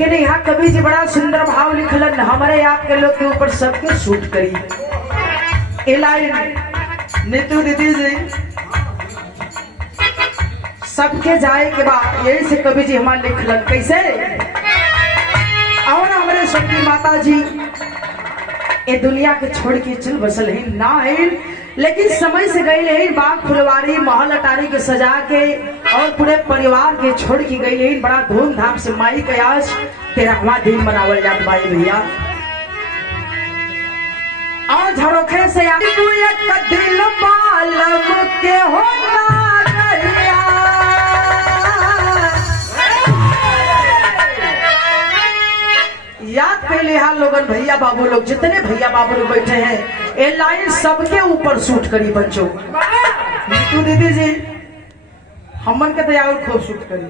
लेकिन यहाँ कवि जी बड़ा सुंदर भाव लिखलन, हमारे आपके लोग के ऊपर सबके सूट करी। लाइन नीतू दीदी जी सबके जाए के बाद यही से कवि जी हमारे लिखलन कैसे। और हमारे शक्ति माता जी ये दुनिया के छोड़ के चल बसल है ना है, लेकिन समय से गई है बाग फुलवारी महल अटारी के सजा के और पूरे परिवार के छोड़ के गई है। बड़ा धूमधाम से माई के आज 13वां दिन मनावल जात भाई भैया। और झरोखे से दिल बालम के होना याद पे लिहाल लोगन भैया बाबू लोग जितने भैया बाबू लोग बैठे हैं ये लाइन सबके ऊपर सूट करी बच्चों। नीतू दीदी जी हमन के तो और खूब सूट करी।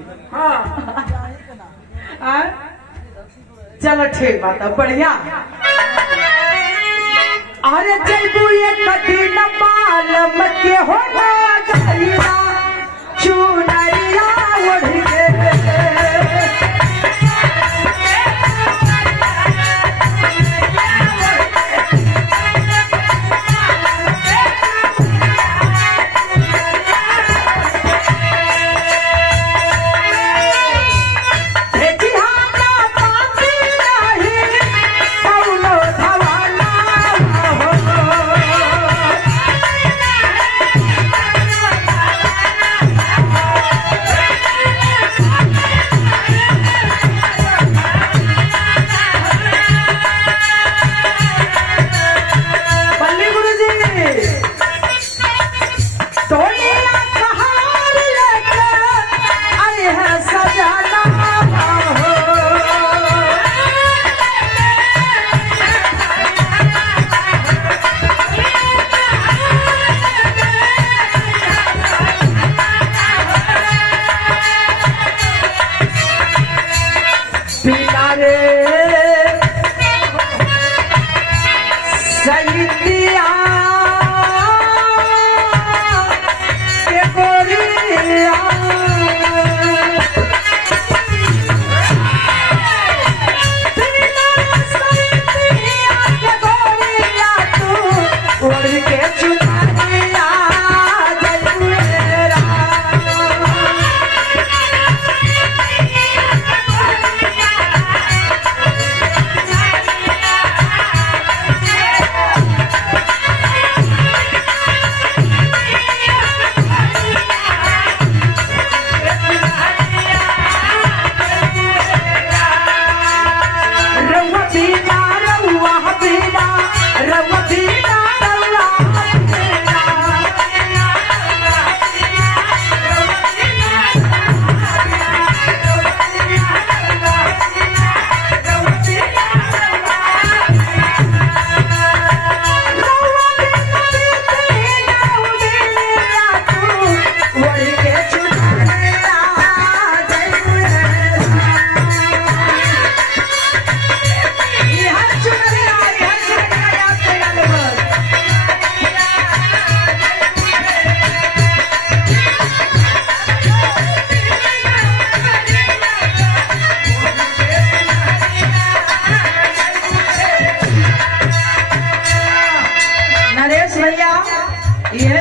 हाँ चलो ठीक बात है बढ़िया। अरे जयबू एक दिन बालम के होना गलिया चुनरिया ओढ़ के नरेश भैया ये